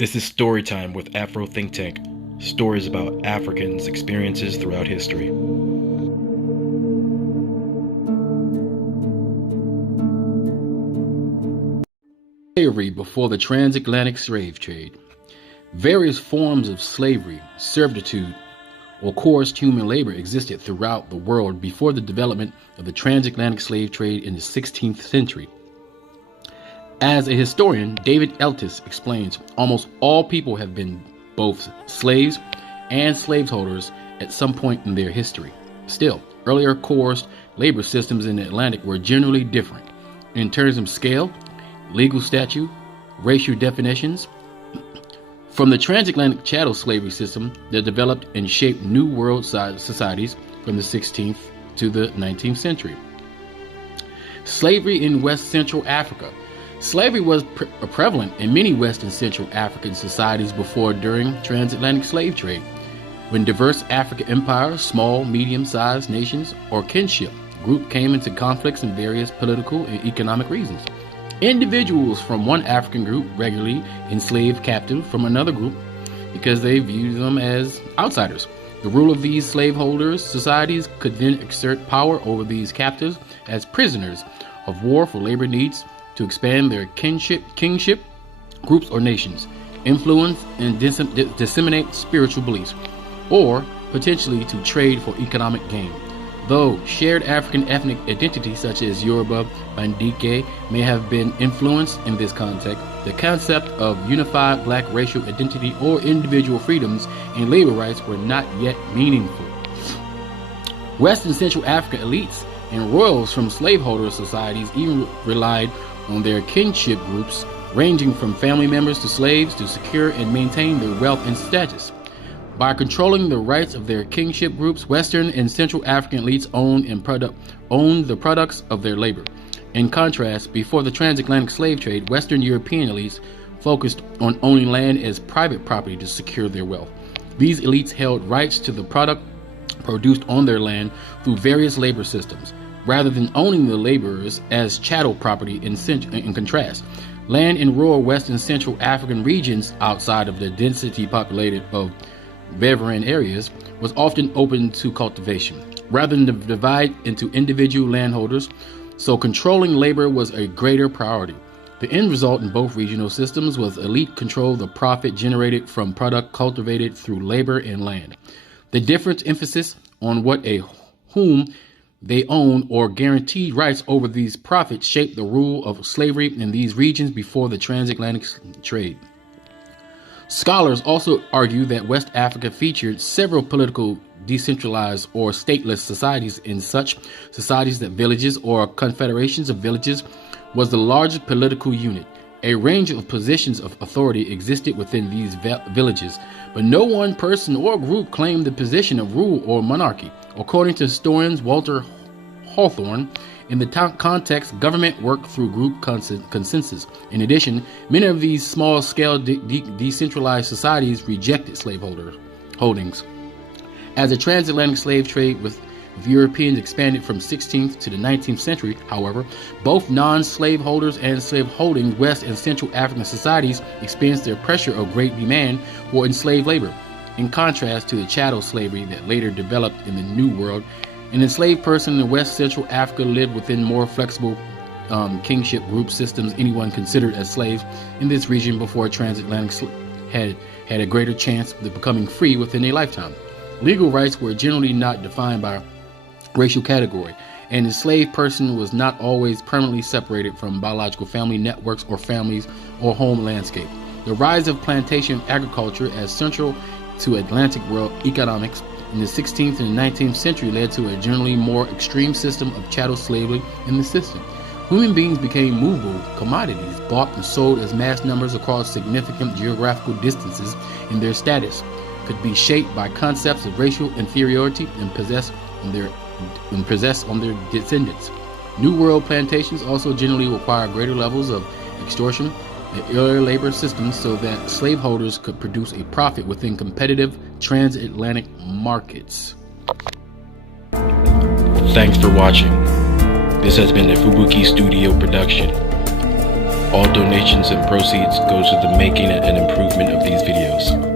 This is Storytime with afrothinktank, stories about Africans' experiences throughout history. Slavery before the transatlantic slave trade. Various forms of slavery, servitude, or coerced human labor existed throughout the world before the development of the transatlantic slave trade in the 16th century. As a historian, David Eltis explains, almost all people have been both slaves and slaveholders at some point in their history. Still, earlier coerced labor systems in the Atlantic were generally different in terms of scale, legal statute, racial definitions, from the transatlantic chattel slavery system that developed and shaped New World societies from the 16th to the 19th century. Slavery in West Central Africa. Slavery was prevalent in many West and Central African societies before during transatlantic slave trade, when diverse African empires, small, medium-sized nations, or kinship group came into conflicts in various political and economic reasons. Individuals from one African group regularly enslaved captives from another group because they viewed them as outsiders. The rule of these slaveholders' societies could then exert power over these captives as prisoners of war for labor needs, to expand their kingship groups or nations, influence and disseminate spiritual beliefs, or potentially to trade for economic gain. Though shared African ethnic identities such as Yoruba, Bandike may have been influenced in this context, the concept of unified black racial identity or individual freedoms and labor rights were not yet meaningful. West and Central Africa elites and royals from slaveholder societies even relied on their kinship groups, ranging from family members to slaves, to secure and maintain their wealth and status. By controlling the rights of their kinship groups, Western and Central African elites owned the products of their labor. In contrast, before the transatlantic slave trade, Western European elites focused on owning land as private property to secure their wealth. These elites held rights to the product produced on their land through various labor systems, rather than owning the laborers as chattel property. In contrast, land in rural West and Central African regions outside of the density populated of riverine areas was often open to cultivation, rather than divide into individual landholders, so controlling labor was a greater priority. The end result in both regional systems was elite control of the profit generated from product cultivated through labor and land. The different emphasis on whom they owned or guaranteed rights over these profits shaped the rule of slavery in these regions before the transatlantic trade. Scholars also argue that West Africa featured several political decentralized or stateless societies. In such societies, that villages or confederations of villages was the largest political unit. A range of positions of authority existed within these villages, but no one person or group claimed the position of rule or monarchy. According to historians Walter Hawthorne, in the context, government worked through group consensus. In addition, many of these small-scale decentralized societies rejected slaveholder holdings. As the transatlantic slave trade with Europeans expanded from 16th to the 19th century, however, both non-slaveholders and slave-holding West and Central African societies experienced their pressure of great demand for enslaved labor. In contrast to the chattel slavery that later developed in the New World, an enslaved person in West Central Africa lived within more flexible kingship group systems. Anyone considered as slaves in this region before transatlantic had a greater chance of becoming free within a lifetime. Legal rights were generally not defined by racial category. An enslaved person was not always permanently separated from biological family networks or families or home landscape. The rise of plantation agriculture as central to Atlantic world economics in the 16th and 19th century led to a generally more extreme system of chattel slavery in the system. Human beings became movable commodities, bought and sold as mass numbers across significant geographical distances, and their status could be shaped by concepts of racial inferiority and possessed on their descendants. New World plantations also generally require greater levels of extortion than earlier labor systems so that slaveholders could produce a profit within competitive transatlantic markets. Thanks for watching. This has been a Fubuki Studio production. All donations and proceeds go to the making and improvement of these videos.